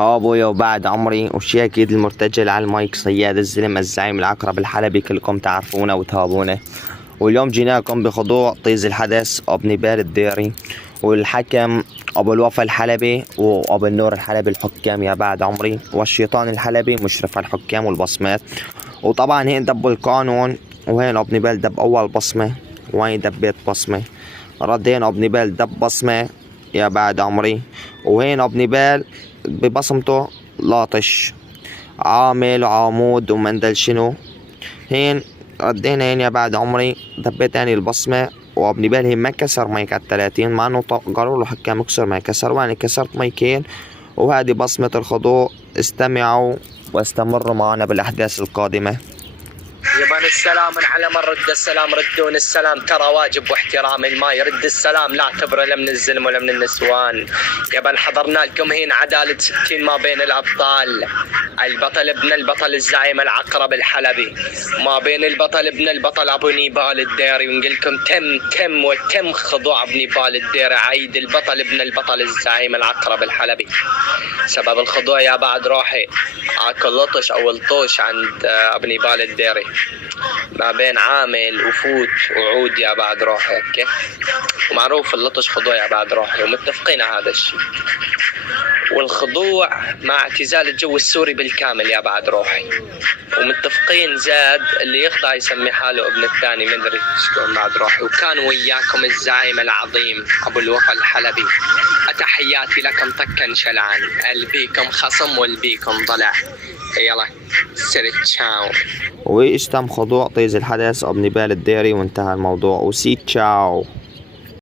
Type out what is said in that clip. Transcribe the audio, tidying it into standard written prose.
اه ابويا وبعد عمري وشي اكيد المرتجل على المايك صياد الزلم الزعيم العقرب الحلبي كلكم تعرفونه وتهابونه. واليوم جيناكم بخضوع طيز الحدث ابو نبال الديري والحكم ابو الوفا الحلبي وابو النور الحلبي الحكام يا بعد عمري والشيطان الحلبي مشرف على الحكام والبصمات. وطبعا هين دبوا القانون وهين ابو نبال دب اول بصمه وين دبيت بصمه ردين ابو نبال دب بصمه يا بعد عمري. وهين ابو نبال ببصمته لاطش عامل وعامود ومندل شنو. هين ردينا هين يا بعد عمري دبيت يعني البصمة وابن بالي ما كسر مايك على 30 مع انه قالوا له حكام اكسر ما كسر وانا كسرت مايكين. وهذه بصمة الخضوع. استمعوا واستمروا معنا بالاحداث القادمة. يبان السلام من على من رد السلام ردون السلام ترى واجب واحترام ما يرد السلام لا اعتبره لا من الزلم ولا من النسوان. يبان حضرنا لكم هنا عدالة 60 ما بين الأبطال. البطل ابن البطل الزعيم العقرب الحلبي ما بين البطل ابن البطل أبو نيبال الديري ونقول لكم تم وتم خضوع أبو نيبال الديري عيد البطل ابن البطل الزعيم العقرب الحلبي. سبب الخضوع يا بعد روحي اكل لطش او الطوش عند ابو نيبال الديري ما بين عامل وفوت وعود يا بعد روحي اوكي. ومعروف اللطش خضوع يا بعد روحي ومتفقين على هذا الشيء. والخضوع مع اعتزال الجو السوري بالكامل يا بعد روحي ومتفقين زاد اللي يخضع يسمي حاله ابن الثاني مدري شلون بعد روحي. وكان وياكم الزعيم العظيم ابو الوفا الحلبي. تحياتي لكم طكا شلعان البيكم خصم والبيكم ضلع. يلا سرت تشاو. وايش تم خضوع طيز الحدث ابو نبال الديري وانتهى الموضوع وسي تشاو.